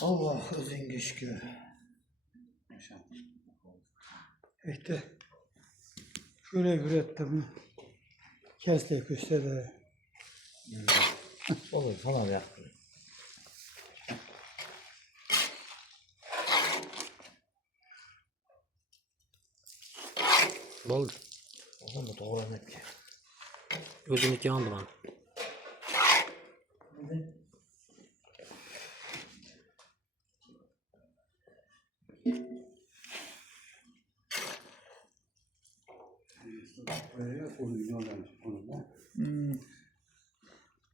Allah özünge şükür. İşte şöyle ürettim. Kestik üstte de. Olur falan yaptım. Oldu. O zaman doğranıp ki. Özünü yandı bana.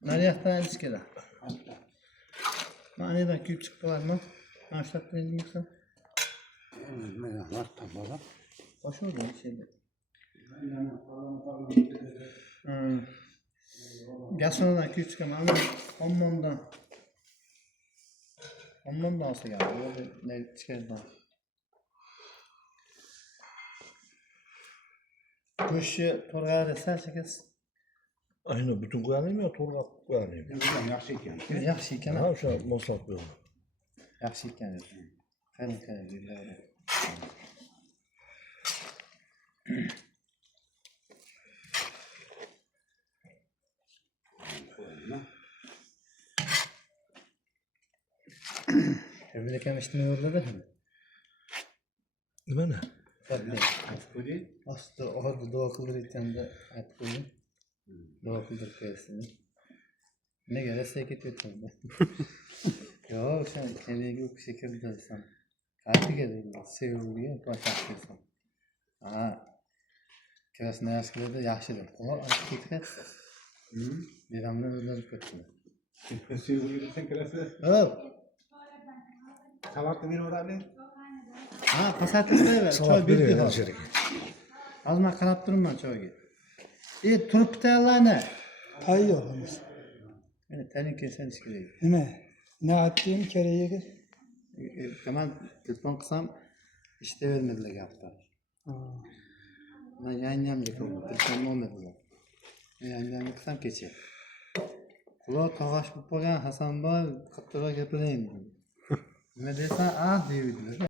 Nariyaktan ilişkiler. Maniden küp çıktı var mı? Maşlat benim yoksa. Ne var tabağa? Boş oldu bir şeyde. Gastronodan küp çıkamam ama ondan da olsa geldi. Orada ne çıkardı? Köşe torgağı desen çekeriz. Aynen bütün koyanayım ya torgak koyanayım. Yaxshi ekan. Ha şu moslap böyle. Yaxshi ekan. Qani yurlar. Evde kemiştim yolladı. Nima ne? Tabii. Aslında orada dua kıldırırken de ayıp koydum. Dua kıldırıp gelsin. Ne gelirse getiriyorum. Yok sen kendine yok şeker dersen. Kalbi gelir. Seviyor başlarsın. Ha. Kirasını yaşlıda yaşlıdır. O artık getirir. Devamlı öldürüp götürür. Hop. Sabahta bir oranı. Ha, pasatlıkta ver. Çoy bir diyor. Azma kanap durma çoyga. Turib bitallarni. Ay yo'qmiz. Meni taning kelsan ish kerak. Nima? Ne aytding keragiga? Man telefon qilsam ishlayvermadilar gapda. Man yangamga qildim, telefonni olmadilar. Yangamga qilsam kecha. Quloq tog'ash bo'lib qolgan Hasanboy qattiqroq gapiring. Nima desam, deydilar.